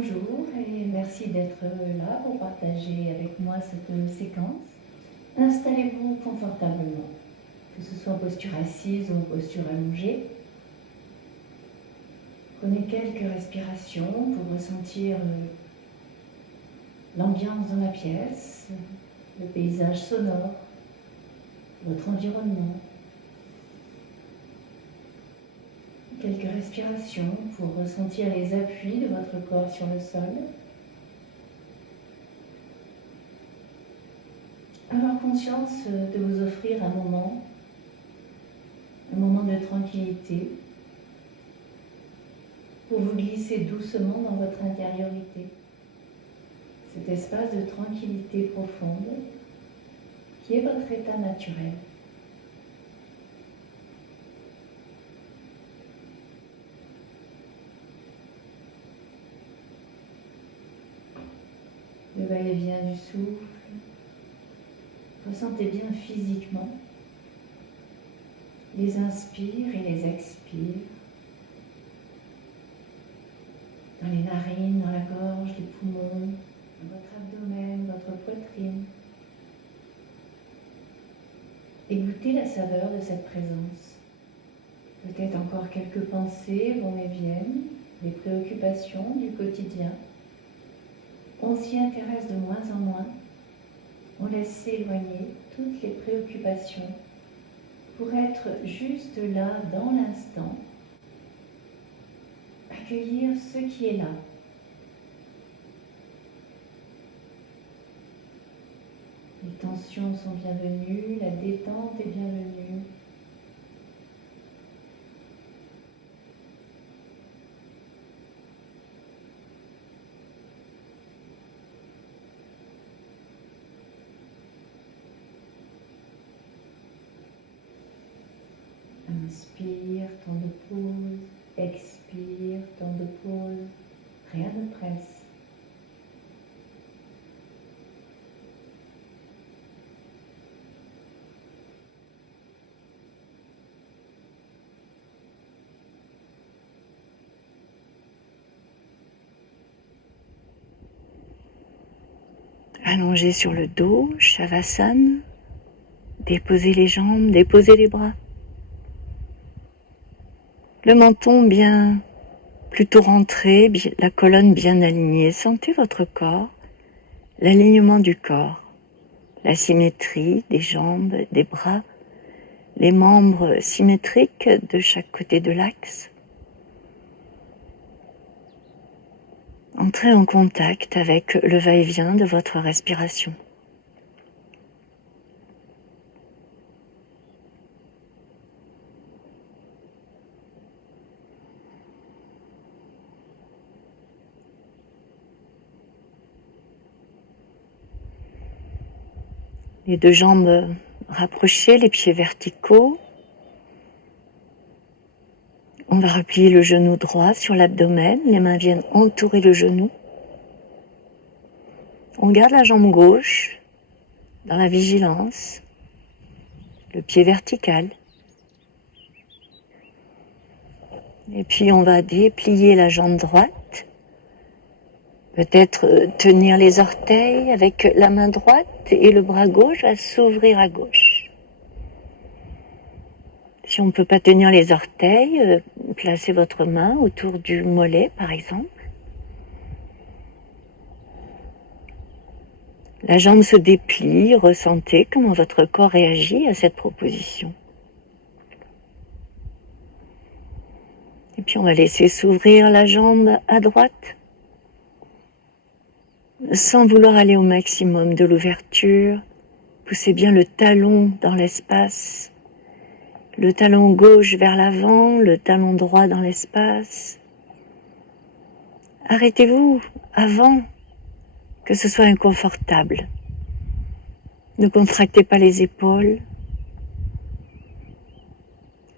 Bonjour et merci d'être là pour partager avec moi cette séquence. Installez-vous confortablement, que ce soit en posture assise ou en posture allongée. Prenez quelques respirations pour ressentir l'ambiance dans la pièce, le paysage sonore, votre environnement. Quelques respirations pour ressentir les appuis de votre corps sur le sol. Avoir conscience de vous offrir un moment de tranquillité pour vous glisser doucement dans votre intériorité. Cet espace de tranquillité profonde qui est votre état naturel. Le va-et-vient du souffle. Ressentez bien physiquement les inspires et les expires. Dans les narines, dans la gorge, les poumons, dans votre abdomen, votre poitrine. Et goûtez la saveur de cette présence. Peut-être encore quelques pensées vont et viennent, des préoccupations du quotidien. On s'y intéresse de moins en moins. On laisse s'éloigner toutes les préoccupations pour être juste là dans l'instant, accueillir ce qui est là. Les tensions sont bienvenues, la détente est bienvenue. Inspire, temps de pause. Expire, temps de pause. Rien ne presse. Allongé sur le dos, Shavasana. Déposez les jambes, déposez les bras. Le menton bien plutôt rentré, la colonne bien alignée. Sentez votre corps, l'alignement du corps, la symétrie des jambes, des bras, les membres symétriques de chaque côté de l'axe. Entrez en contact avec le va-et-vient de votre respiration. Les deux jambes rapprochées, les pieds verticaux. On va replier le genou droit sur l'abdomen, les mains viennent entourer le genou. On garde la jambe gauche dans la vigilance, le pied vertical. Et puis on va déplier la jambe droite, peut-être tenir les orteils avec la main droite et le bras gauche va s'ouvrir à gauche. Si on ne peut pas tenir les orteils, placez votre main autour du mollet par exemple. La jambe se déplie, ressentez comment votre corps réagit à cette proposition. Et puis on va laisser s'ouvrir la jambe à droite, sans vouloir aller au maximum de l'ouverture. Poussez bien le talon dans l'espace, le talon gauche vers l'avant, le talon droit dans l'espace. Arrêtez-vous avant que ce soit inconfortable. Ne contractez pas les épaules.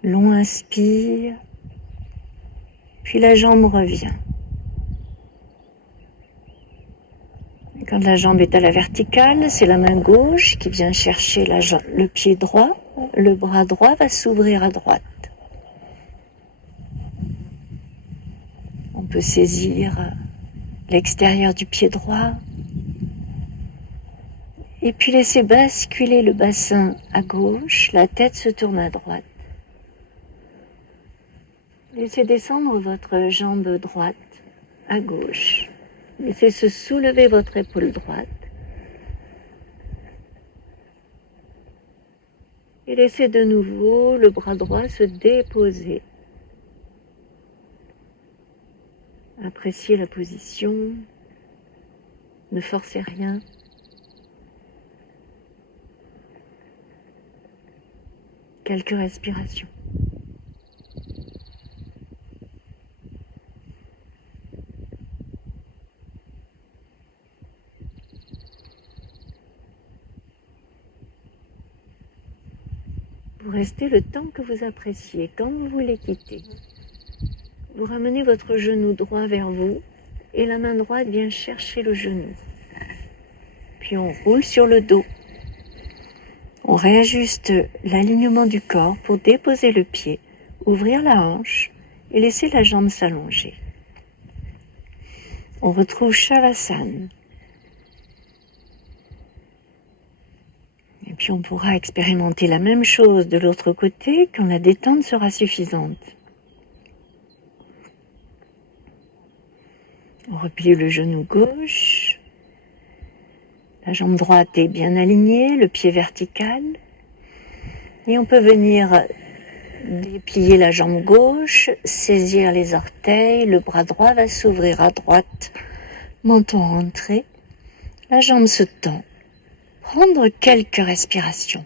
Long inspire, puis la jambe revient. Et quand la jambe est à la verticale, c'est la main gauche qui vient chercher le pied droit. Le bras droit va s'ouvrir à droite. On peut saisir l'extérieur du pied droit. Et puis laissez basculer le bassin à gauche, la tête se tourne à droite. Laissez descendre votre jambe droite à gauche. Laissez se soulever votre épaule droite. Et laissez de nouveau le bras droit se déposer. Appréciez la position. Ne forcez rien. Quelques respirations. Vous restez le temps que vous appréciez. Quand vous voulez quitter, vous ramenez votre genou droit vers vous et la main droite vient chercher le genou. Puis on roule sur le dos. On réajuste l'alignement du corps pour déposer le pied, ouvrir la hanche et laisser la jambe s'allonger. On retrouve Shavasana. Et puis on pourra expérimenter la même chose de l'autre côté quand la détente sera suffisante. On replie le genou gauche. La jambe droite est bien alignée, le pied vertical. Et on peut venir déplier la jambe gauche, saisir les orteils, le bras droit va s'ouvrir à droite, menton rentré, la jambe se tend. Prendre quelques respirations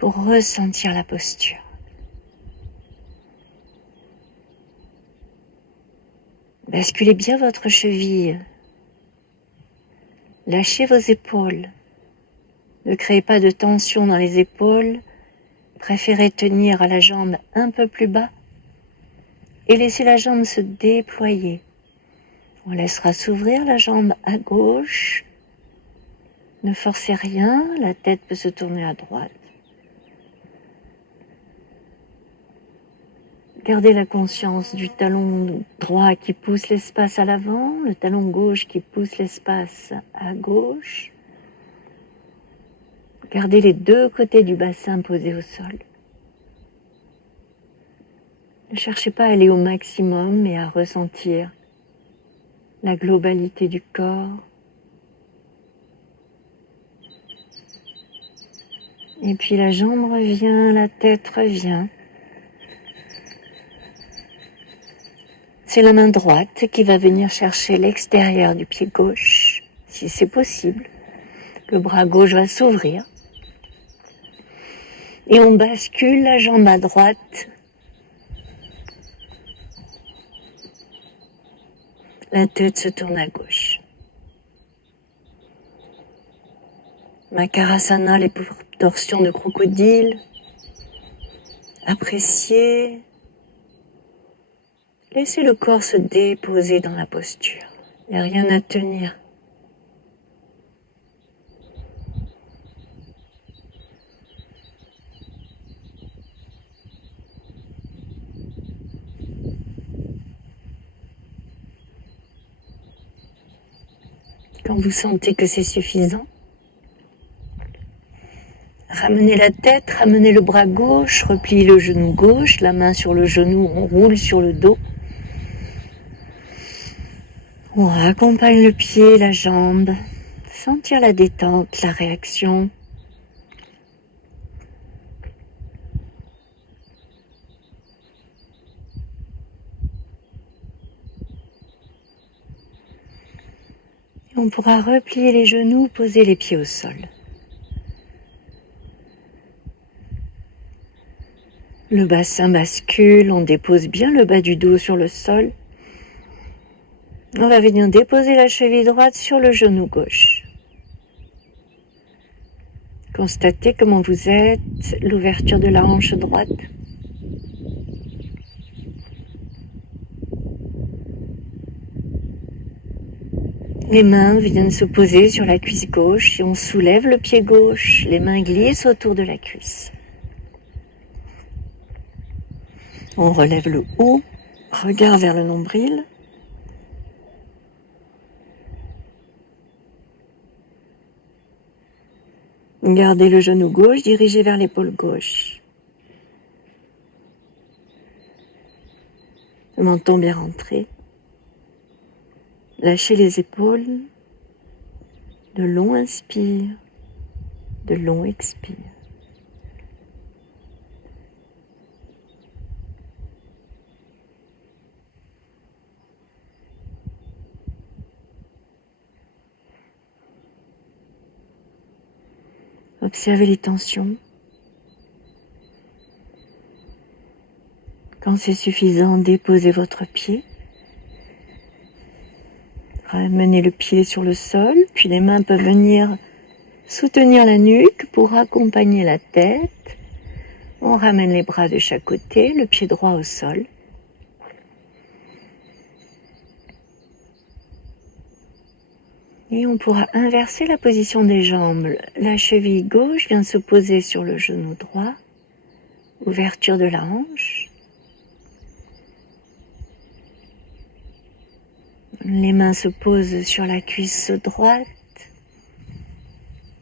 pour ressentir la posture. Basculez bien votre cheville. Lâchez vos épaules. Ne créez pas de tension dans les épaules. Préférez tenir à la jambe un peu plus bas et laissez la jambe se déployer. On laissera s'ouvrir la jambe à gauche. Ne forcez rien, la tête peut se tourner à droite. Gardez la conscience du talon droit qui pousse l'espace à l'avant, le talon gauche qui pousse l'espace à gauche. Gardez les deux côtés du bassin posés au sol. Ne cherchez pas à aller au maximum, mais à ressentir la globalité du corps. Et puis la jambe revient, la tête revient. C'est la main droite qui va venir chercher l'extérieur du pied gauche, si c'est possible. Le bras gauche va s'ouvrir. Et on bascule la jambe à droite. La tête se tourne à gauche. Makarasana, les torsions de crocodile. Appréciez. Laissez le corps se déposer dans la posture. Il n'y a rien à tenir. Quand vous sentez que c'est suffisant, ramenez la tête, ramenez le bras gauche, repliez le genou gauche, la main sur le genou, on roule sur le dos. On accompagne le pied, la jambe, sentir la détente, la réaction. On pourra replier les genoux, poser les pieds au sol. Le bassin bascule, on dépose bien le bas du dos sur le sol. On va venir déposer la cheville droite sur le genou gauche. Constatez comment vous êtes, l'ouverture de la hanche droite. Les mains viennent se poser sur la cuisse gauche et on soulève le pied gauche. Les mains glissent autour de la cuisse. On relève le haut, regard vers le nombril. Gardez le genou gauche dirigé vers l'épaule gauche. Le menton bien rentré. Lâchez les épaules. De long inspire, de long expire. Observez les tensions. Quand c'est suffisant, déposez votre pied. Ramenez le pied sur le sol, puis les mains peuvent venir soutenir la nuque pour accompagner la tête. On ramène les bras de chaque côté, le pied droit au sol. Et on pourra inverser la position des jambes. La cheville gauche vient se poser sur le genou droit. Ouverture de la hanche. Les mains se posent sur la cuisse droite.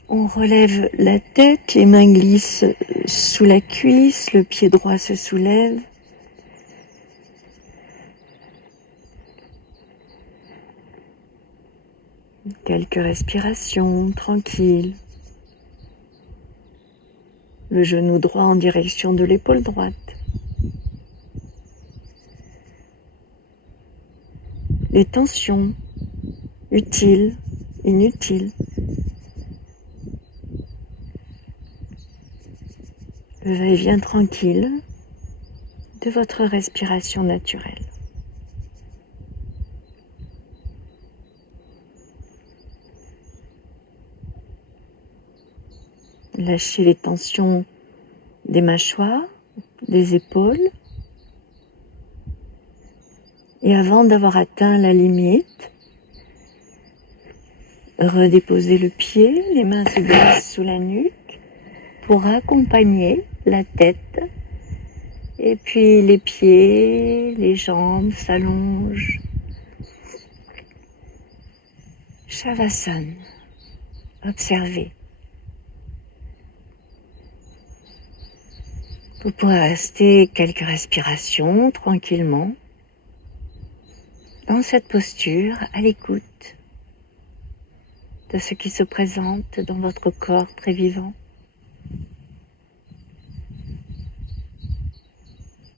On relève la tête, les mains glissent sous la cuisse, le pied droit se soulève. Quelques respirations tranquilles. Le genou droit en direction de l'épaule droite. Les tensions, utiles, inutiles. Le va-et-vient tranquille de votre respiration naturelle. Lâchez les tensions des mâchoires, des épaules. Et avant d'avoir atteint la limite, redéposez le pied, les mains se glissent sous la nuque pour accompagner la tête. Et puis les pieds, les jambes s'allongent. Shavasana. Observez. Vous pourrez rester quelques respirations tranquillement dans cette posture, à l'écoute de ce qui se présente dans votre corps très vivant.